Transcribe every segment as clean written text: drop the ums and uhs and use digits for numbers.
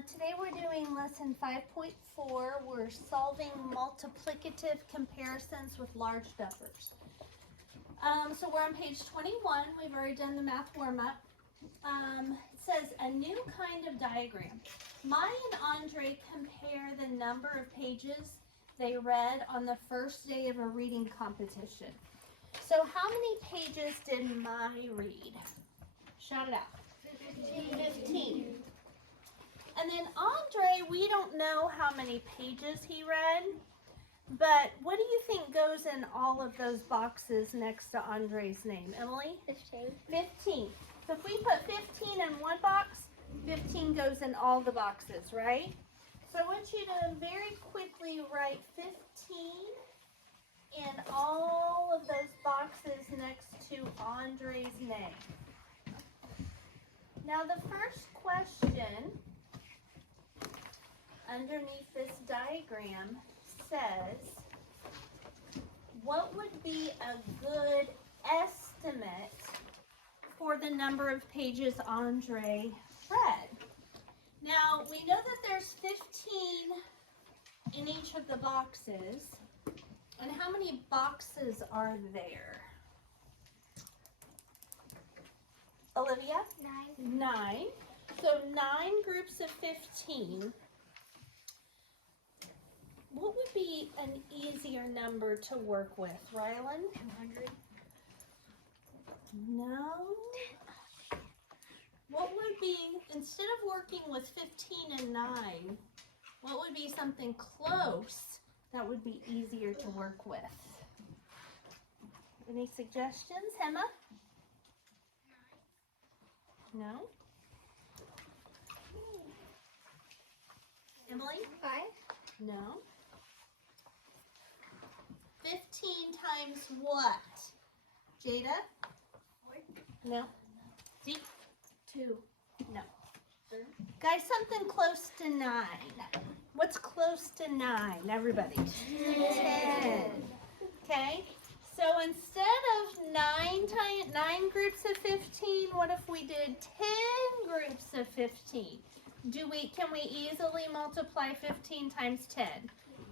Today we're doing lesson 5.4. We're solving multiplicative comparisons with large numbers. So we're on page 21. We've already done the math warm-up. It says a new kind of diagram. Maya and Andre compare the number of pages they read on the first day of a reading competition. So how many pages did Maya read? Shout it out. 15. And then Andre, we don't know how many pages he read, but what do you think goes in all of those boxes next to Andre's name? Emily? 15. 15. So if we put 15 in one box, 15 goes in all the boxes, right? So I want you to very quickly write 15 in all of those boxes next to Andre's name. Now the first question underneath this diagram says, what would be a good estimate for the number of pages Andre read? Now, we know that there's 15 in each of the boxes. And how many boxes are there? Olivia? 9. 9. So 9 groups of 15. What would be an easier number to work with, Rylan? 200. No. What would be, instead of working with 15 and 9, what would be something close that would be easier to work with? Any suggestions, Emma? 9. No? Emily? 5. No. 15 times what? Jada? 4. No. Zeke? 2. No. Guys, something close to 9. What's close to 9, everybody? 10. Okay? So instead of 9 groups of 15, what if we did 10 groups of 15? Can we easily multiply 15 times 10?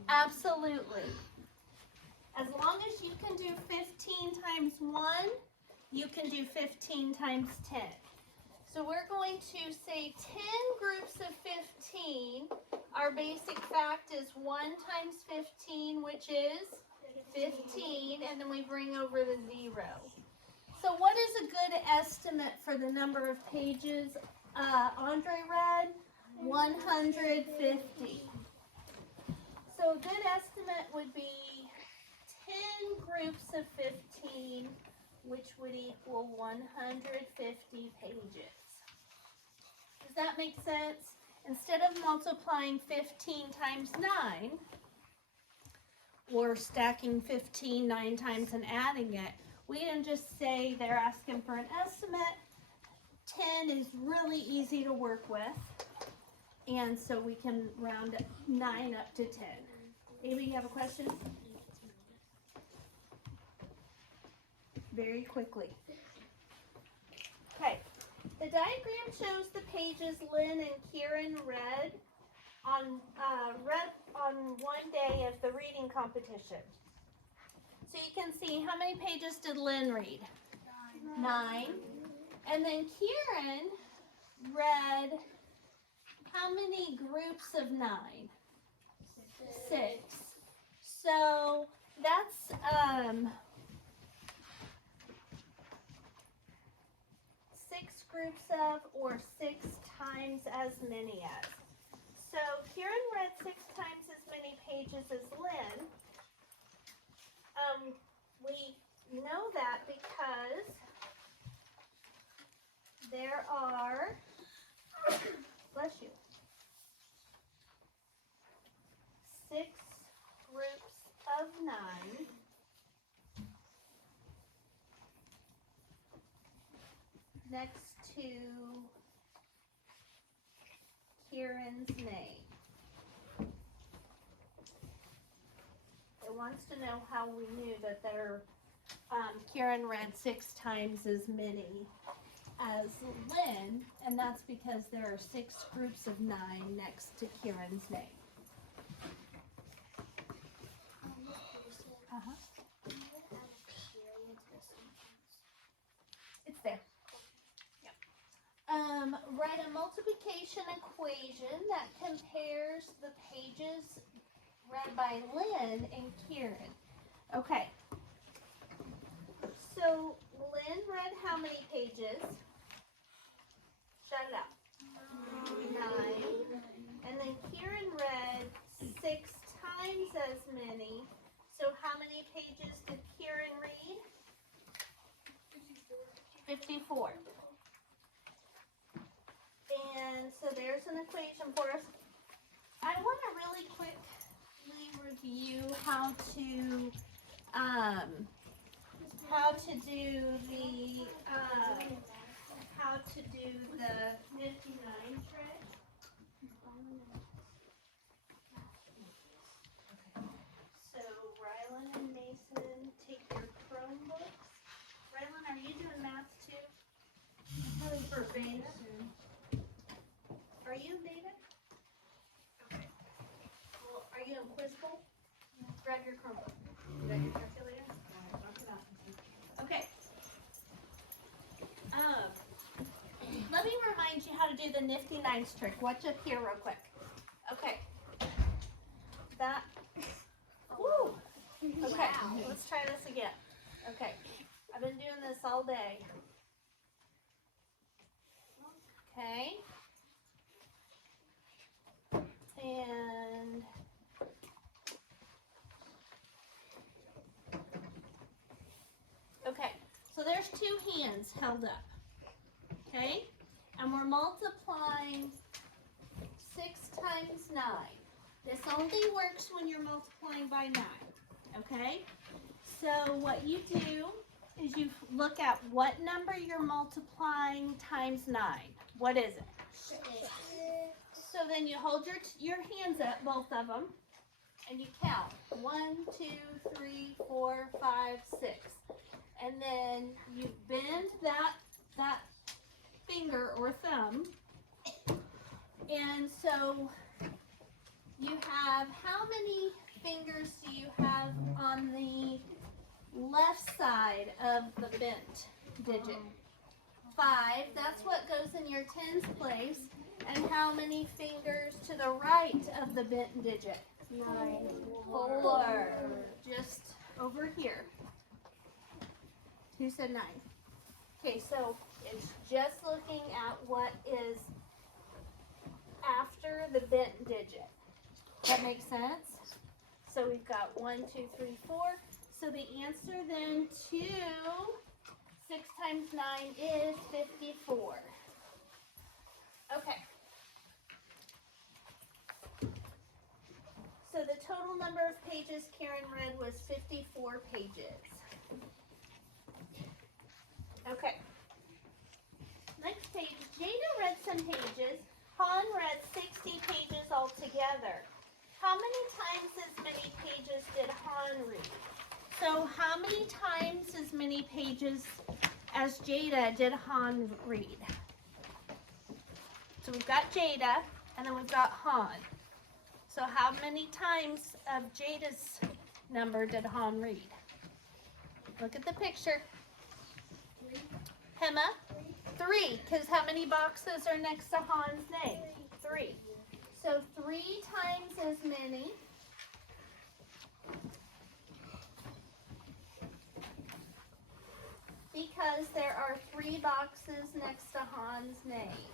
Absolutely. As long as you can do 15 times 1, you can do 15 times 10. So we're going to say 10 groups of 15. Our basic fact is 1 times 15, which is 15, and then we bring over the 0. So what is a good estimate for the number of pages Andre read? 150. So a good estimate would be 10 groups of 15, which would equal 150 pages. Does that make sense? Instead of multiplying 15 times 9, or stacking 15 9 times and adding it, we can just say they're asking for an estimate. 10 is really easy to work with, and so we can round 9 up to 10. Amy, you have a question? Very quickly. Okay, the diagram shows the pages Lynn and Kieran read on one day of the reading competition. So you can see, how many pages did Lynn read? 9. And then Kieran read how many groups of 9? 6. So that's 6 groups of, or 6 times as many as. So Kieran read 6 times as many pages as Lynn. We know that because there are, bless you, 6 groups of 9 next to Kieran's name. It wants to know how we knew that Kieran read 6 times as many as Lynn, and that's because there are 6 groups of 9 next to Kieran's name. Uh-huh. It's there. Yep. Write a multiplication equation that compares the pages read by Lynn and Kieran. Okay. So Lynn read how many pages? Shout it out. 9. And then Kieran read 6 times as many. So how many pages did Kieran read? 54. And so there's an equation for us. I want to really quickly review how to do the nifty 9 trick. So Rylan and Mason, take your Chromebooks. Rylan, are you doing math too? I'm probably for beta. Are you in beta? Okay. Well, are you in Quiz Bowl? Grab your Chromebook. You got your calculator? Okay. Let me remind you how to do the nifty 9s trick. Watch up here real quick. Okay. That. Woo. Okay. Let's try this again. Okay. I've been doing this all day. Okay. And okay, so there's 2 hands held up. Okay, and we're multiplying 6 times 9. This only works when you're multiplying by 9. Okay, so what you do is you look at what number you're multiplying times 9. What is it? 6. So then you hold your hands up, both of them, and you count. 1, 2, 3, 4, 5, 6. And then you bend that finger or thumb. And so you have, how many fingers do you have on the left side of the bent digit? 5. That's what goes in your tens place. And how many fingers to the right of the bent digit? 9. 4. Just over here. Who said 9? Okay, so it's just looking at what is after the bent digit. That makes sense? So we've got 1, 2, 3, 4. So the answer then to 6 times 9 is 54. Okay. So the total number of pages Karen read was 54 pages. Okay. Next page, Jada read some pages. Han read 60 pages altogether. How many times as many pages did Han read? So how many times as many pages as Jada did Han read? So we've got Jada, and then we've got Han. So how many times of Jada's number did Han read? Look at the picture. 3. Hema? 3, because how many boxes are next to Han's name? 3. So 3 times as many. Because there are 3 boxes next to Han's name.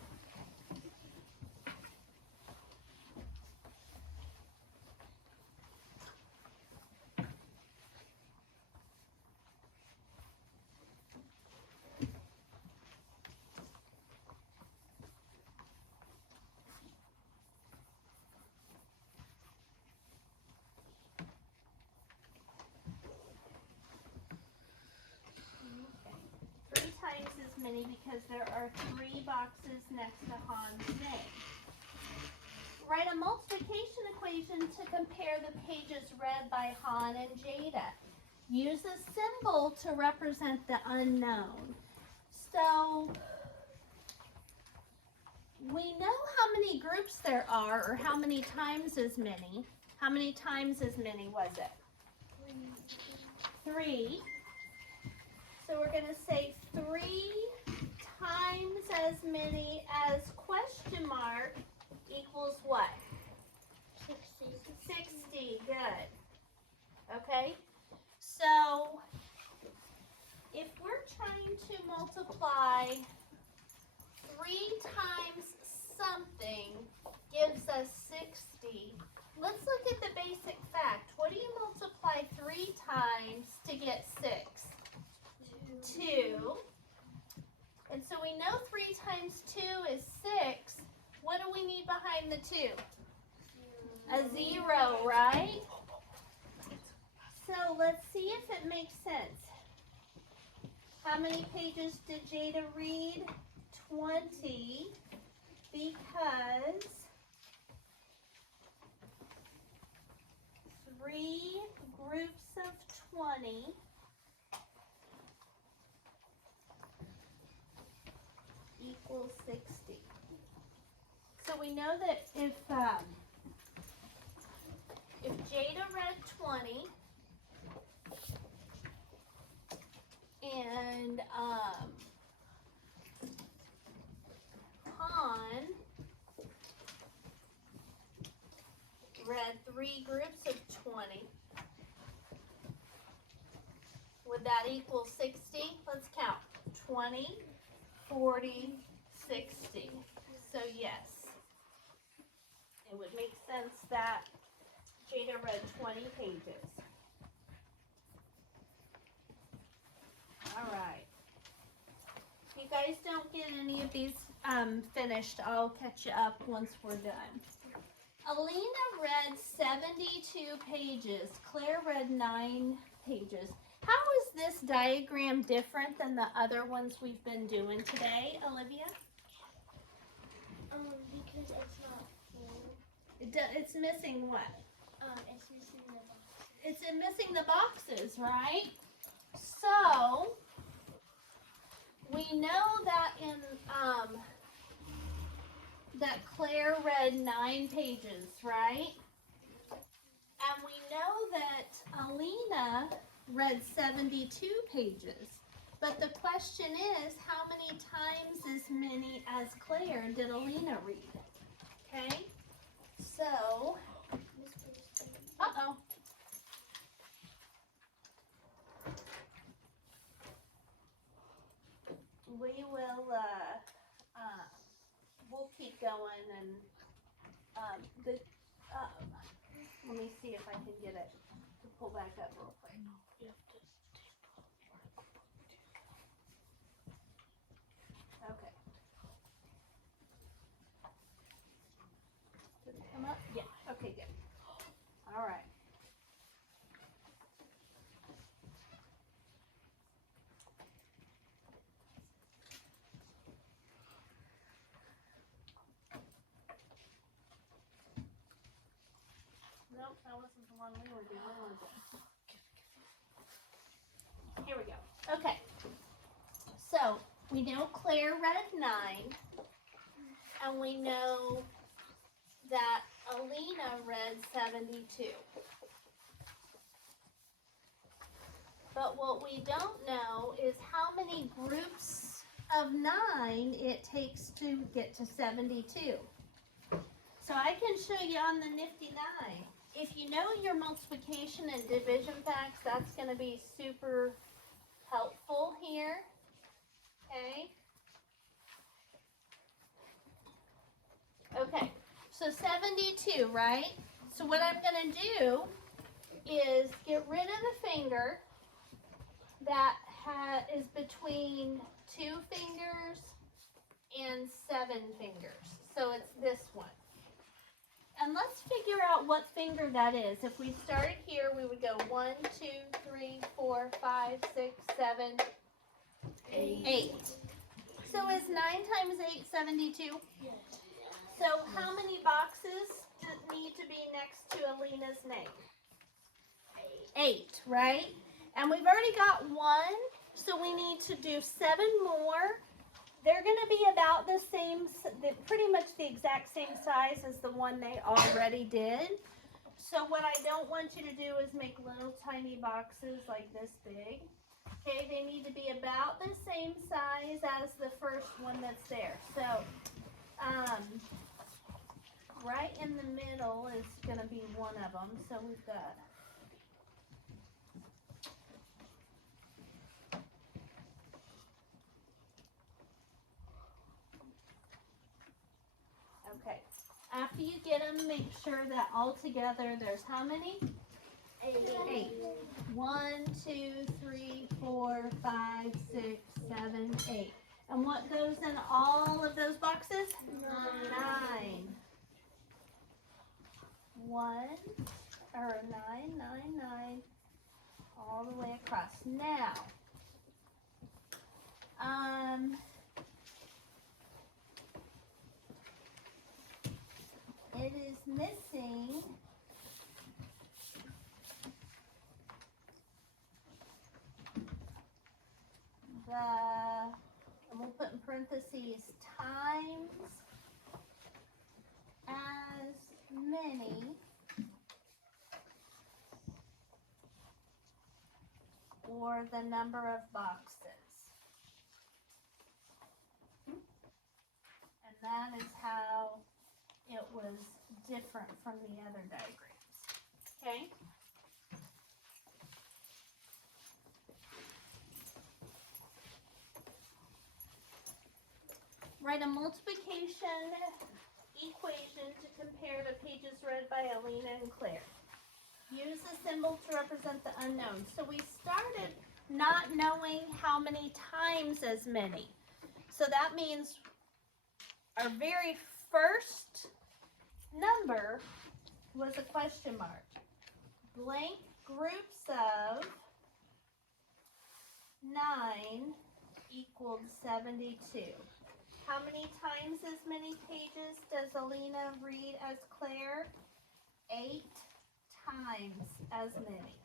Because there are 3 boxes next to Han's name. Write a multiplication equation to compare the pages read by Han and Jada. Use a symbol to represent the unknown. So we know how many groups there are, or how many times as many. How many times as many was it? 3. So we're going to say 3 times as many as question mark equals what? 60. Good. Okay. So if we're trying to multiply 3 times something gives us 60. Let's look at the basic fact. What do you multiply 3 times to get 6? 2. And so we know 3 times 2 is 6. What do we need behind the 2? A 0, right? So let's see if it makes sense. How many pages did Jada read? 20, because 3 groups of 20 equals 60. So we know that if Jada read 20 and Han read 3 groups of 20, would that equal 60? Let's count. 20, 40, 60. So yes, it would make sense that Jada read 20 pages. All right. If you guys don't get any of these finished, I'll catch you up once we're done. Alina read 72 pages. Claire read 9 pages. How is this diagram different than the other ones we've been doing today, Olivia? Because it's not full. It's missing what? It's missing the box. It's missing the boxes, right? So we know that in that Claire read 9 pages, right? And we know that Alina read 72 pages. But the question is, how many times as many as Claire did Alina read? Okay? So, uh-oh. We will, we'll keep going and, let me see if I can get it to pull back up real quick. Okay. Did it come up? Yeah. Okay, good. All right. Nope, that wasn't the one we were doing, was it? Here we go. Okay. So, we know Claire read 9, and we know that Alina read 72. But what we don't know is how many groups of 9 it takes to get to 72. So I can show you on the nifty 9. If you know your multiplication and division facts, that's going to be super helpful here. Okay? Okay, so 72, right? So what I'm going to do is get rid of the finger that is between 2 fingers and 7 fingers. So it's this one. And let's figure out what finger that is. If we started here, we would go 1, 2, 3, 4, 5, 6, 7, 8. So is 9 times 8 72? Yes. So how many boxes need to be next to Alina's name? 8, right? And we've already got 1, so we need to do 7 more. they're going to be about the same, pretty much the exact same size as the one they already did. So what I don't want you to do is make little tiny boxes like this big. Okay, they need to be about the same size as the first one that's there. So right in the middle is going to be one of them. So we've got okay. After you get them, make sure that all together there's how many? 8. 1, 2, 3, 4, 5, 6, 7, 8. And what goes in all of those boxes? 9. 1 or 9, 9, 9, all the way across. Now, it is missing and we'll put in parentheses, times as many or the number of boxes. And that is how it was different from the other diagrams. Okay? Write a multiplication equation to compare the pages read by Alina and Claire. Use the symbol to represent the unknown. So we started not knowing how many times as many. So that means our very first number was a question mark. Blank groups of 9 equaled 72. How many times as many pages does Alina read as Claire? 8 times as many.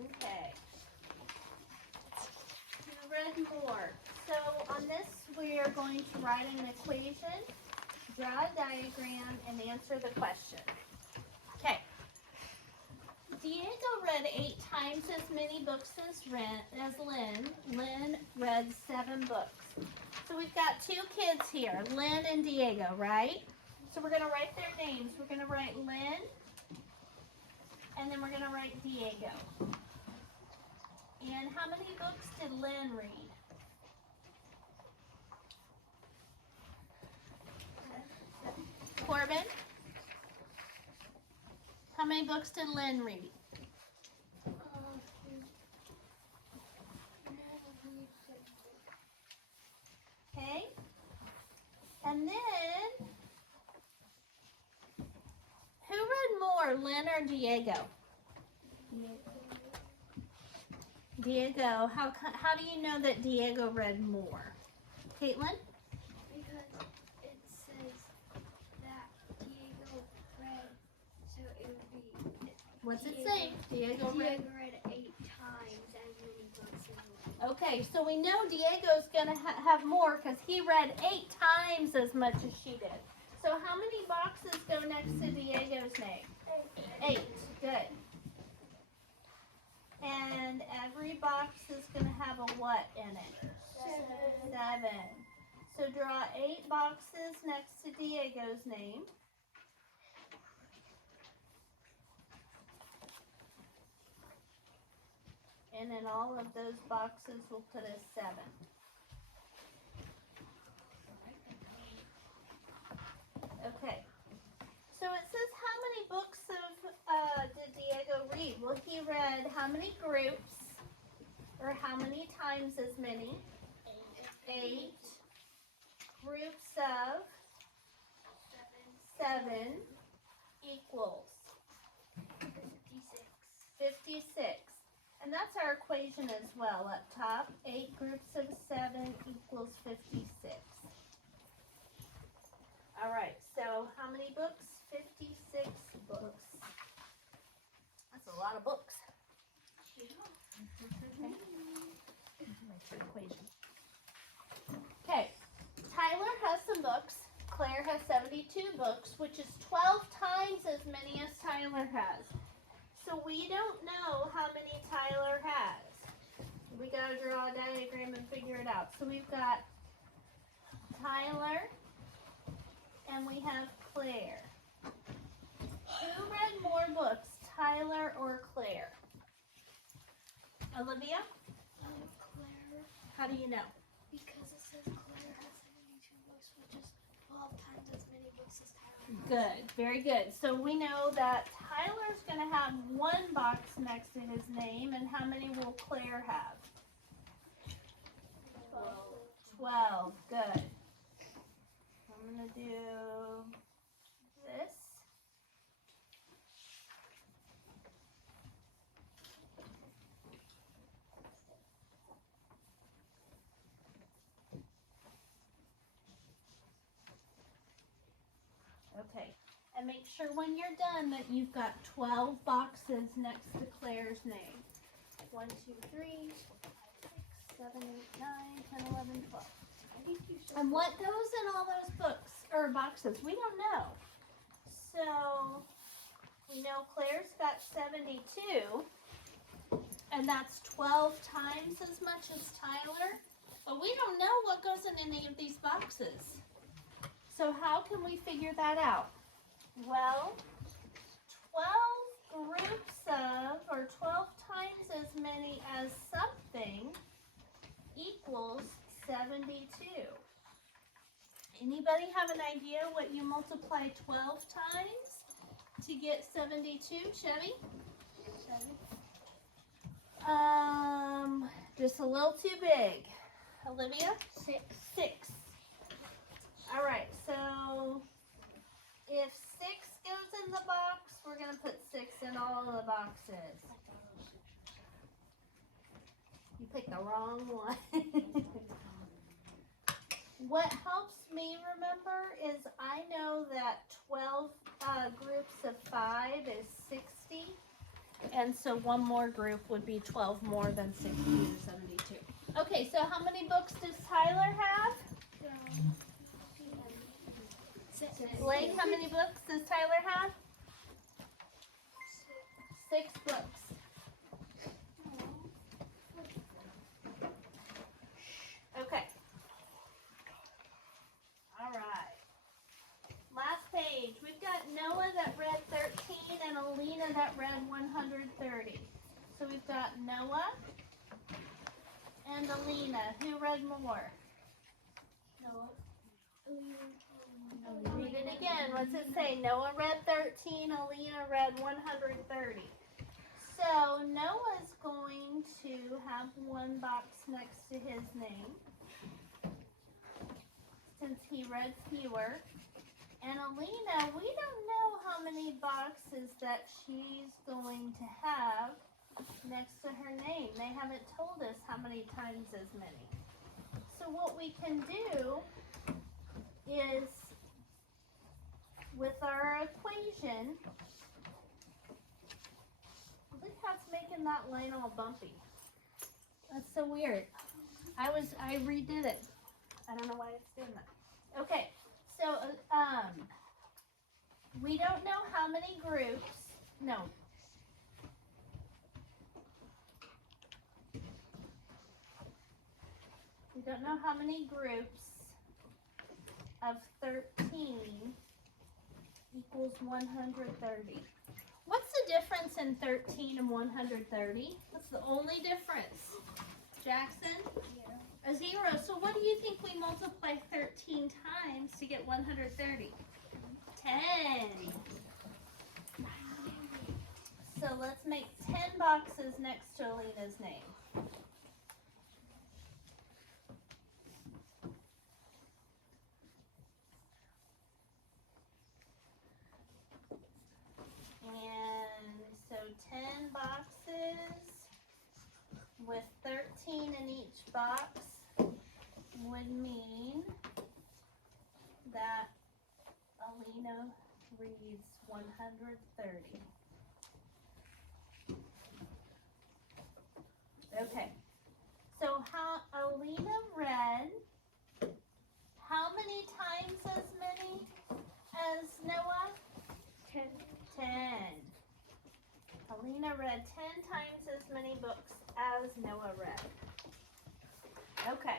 Okay. Who read more? So on this we are going to write an equation, draw a diagram, and answer the question. Okay. Diego read 8 times as many books as Lynn. Lynn read 7 books. So we've got 2 kids here, Lynn and Diego, right? So we're going to write their names. We're going to write Lynn, and then we're going to write Diego. And how many books did Lynn read? Corbin? How many books did Lynn read? Okay. And then, who read more, Lynn or Diego? Diego. How do you know that Diego read more? Caitlin? Because it says that Diego read, so it would be. What's it say? Diego read. Diego read 8 times as many books as Lynn. Okay, so we know Diego's going to have more because he read 8 times as much as she did. So how many boxes go next to Diego's name? 8. Good. And every box is going to have a what in it? 7. So draw 8 boxes next to Diego's name. And in all of those boxes, we'll put a 7. Okay. So it says how many books did Diego read? Well, he read how many groups, or how many times as many? 8 groups of 7 equals 56. And that's our equation as well up top. 8 groups of 7 equals 56. All right, so how many books? 6 books. That's a lot of books. Equation. Okay, Tyler has some books. Claire has 72 books, which is 12 times as many as Tyler has. So we don't know how many Tyler has. We gotta draw a diagram and figure it out. So we've got Tyler and we have Claire. Who read more books, Tyler or Claire? Olivia? Claire. How do you know? Because it says Claire has 72 books, which is 12 times as many books as Tyler has. Good, very good. So we know that Tyler's going to have 1 box next to his name, and how many will Claire have? 12, good. I'm going to do this. Okay, and make sure when you're done that you've got 12 boxes next to Claire's name. 1, 2, 3, 4, 5, 6, 7, 8, 9, 10, 11, 12. And what goes in all those books, or boxes? We don't know. So, we know Claire's got 72, and that's 12 times as much as Tyler, but we don't know what goes in any of these boxes. So how can we figure that out? Well, 12 groups of, or 12 times as many as something equals 72. Anybody have an idea what you multiply 12 times to get 72, Chevy? 7. Just a little too big. Olivia? 6. All right, so if 6 goes in the box, we're going to put 6 in all of the boxes. You picked the wrong one. What helps me remember is I know that 12 groups of 5 is 60. And so one more group would be 12 more than 60 is 72. Okay, so how many books does Tyler have? Blake, how many books does Tyler have? 6 books. Okay. All right. Last page. We've got Noah that read 13 and Alina that read 130. So we've got Noah and Alina. Who read more? Noah. Read it again. What's it say? Noah read 13, Alina read 130. So Noah's going to have 1 box next to his name, since he read fewer. And Alina, we don't know how many boxes that she's going to have next to her name. They haven't told us how many times as many. So what we can do is, with our equation, look how it's making that line all bumpy. That's so weird. I redid it. I don't know why it's doing that. Okay, so we don't know how many groups. No. We don't know how many groups of 13 equals 130. What's the difference in 13 and 130? What's the only difference? Jackson? A 0. So what do you think we multiply 13 times to get 130? 10. So let's make 10 boxes next to Alina's name. And so 10 boxes with 13 in each box would mean that Alina reads 130. Okay. So how Alina read how many times as many as Noah? 10. 10. Alina read 10 times as many books as Noah read. Okay.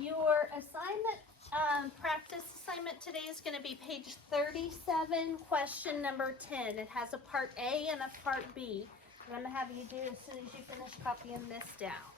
Your assignment, practice assignment today is going to be page 37, question number 10. It has a part A and a part B. And I'm going to have you do as soon as you finish copying this down.